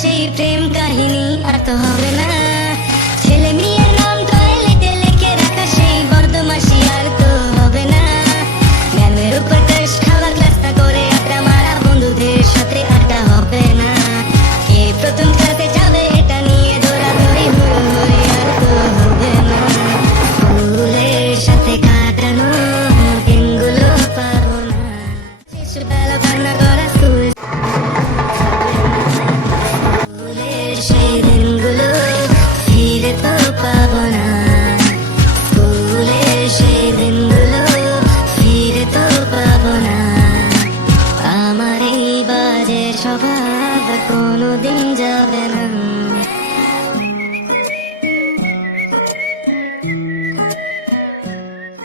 সেই প্রেম কাহিনী আর তো হবে না। ছেলে মেয়ের নাম টয়লেটে লিখে রাখা সেই বর্ধমাসি আর তো হবে না। ম্যামের উপর টেস্ট খাওয়ার ক্লাস না করে আড্ডা মারা বন্ধুদের সাথে আড্ডা হবে না। কে প্রথম ক্লাসে যাবে এটা নিয়ে দৌড়াদৌড়ি হুড়োহুড়ি আর তো হবে না। স্কুলের সাথে কাটানো দিনগুলো পাবো না। শিশুবেলা কান্না করা স্কুলের সেই দিন